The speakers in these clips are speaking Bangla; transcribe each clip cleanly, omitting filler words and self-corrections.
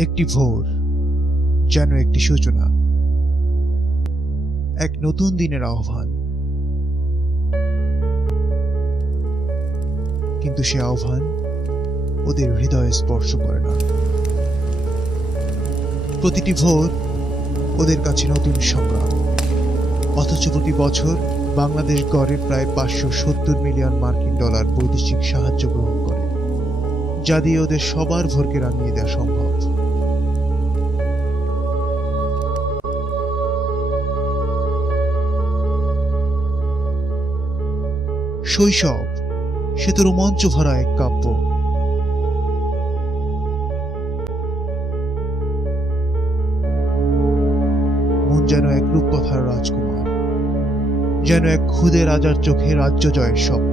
একটি ভোর, যেন একটি সূচনা, এক নতুন দিনের আহ্বান। কিন্তু সে আহ্বান ওদের হৃদয়ে স্পর্শ করে না। প্রতিটি ভোর ওদের কাছে নতুন সংগ্রাম, অথচ প্রতি বছর বাংলাদেশ গড়ে প্রায় 570 মিলিয়ন মার্কিন ডলার বৈদেশিক সাহায্য গ্রহণ করে, যা দিয়ে ওদের সবার ভোরকে রাঙিয়ে দেওয়া সম্ভব। শৈশব, সে তো রোমাঞ্চ ভরা এক কাব্য। মন যেন এক রূপকথার রাজকুমার, যেন এক খুদে রাজার চোখে রাজ্য জয়ের স্বপ্ন।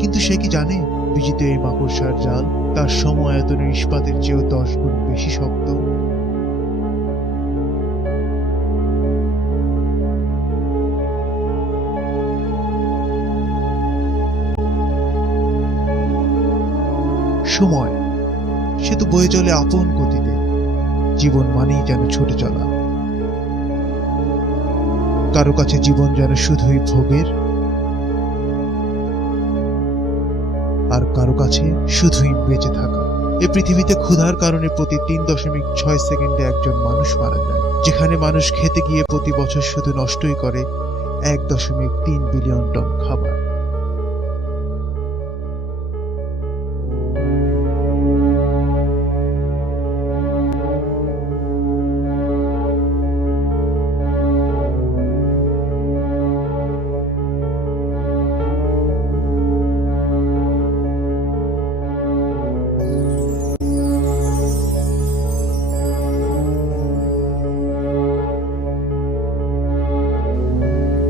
কিন্তু সে কি জানে, বিজিত এই মাকড়সার জাল তার সম-আয়তনের ইস্পাতের চেয়েও 10 গুণ বেশি শক্ত। সময়, সে তো বয়ে চলে আপন গতিতে। জীবন মানেই যেন ছুটে চলা। কারো কাছে জীবন যেন শুধুই ভোগের, আর কারো কাছে শুধুই বেঁচে থাকা। এ পৃথিবীতে ক্ষুধার কারণে প্রতি 3.6 সেকেন্ডে একজন মানুষ মারা যায়, যেখানে মানুষ খেতে গিয়ে প্রতি বছর শুধু নষ্টই করে 1.3 বিলিয়ন টন খাবার।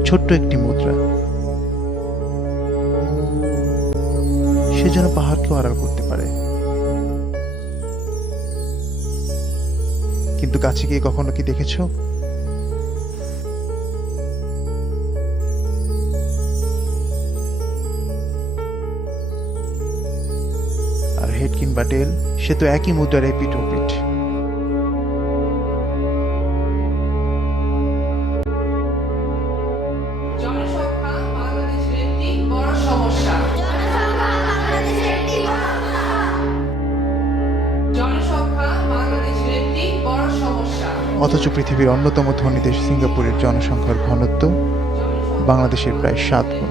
ছোট্ট একটি মুদ্রা, সে যেন পাহাড়কেও আড়াল করতে পারে। কিন্তু কাছে গিয়ে কখনো কি দেখেছো? আর হেড কিংবা টেল, সে তো একই মুদ্রার এপিঠ ওপিঠ। অথচ পৃথিবীর অন্যতম ধনী দেশ সিঙ্গাপুরের জনসংখ্যার ঘনত্ব বাংলাদেশের প্রায় 7 গুণ।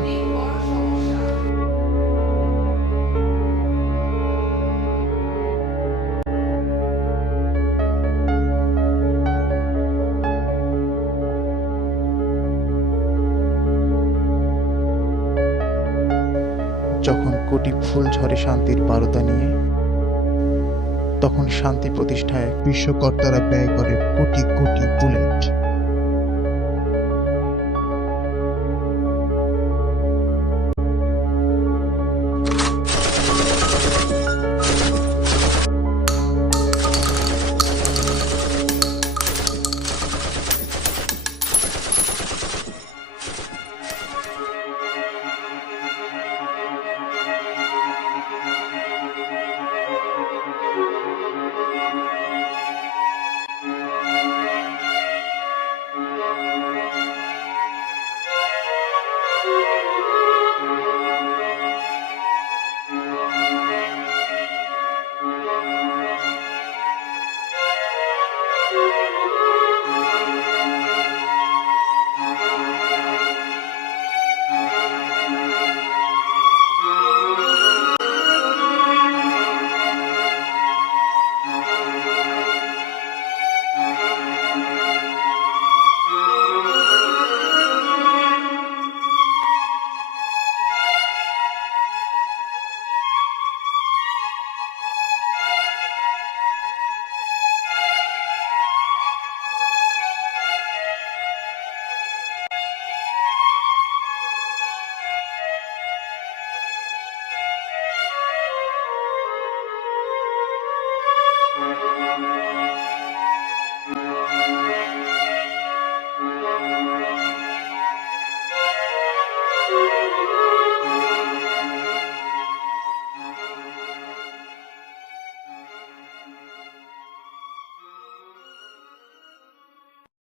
যখন কোটি ফুল ঝরে শান্তির বারতা নিয়ে, তখন শান্তি প্রতিষ্ঠায় বিশ্বকর্তারা ব্যয় করে কোটি কোটি বুলেট।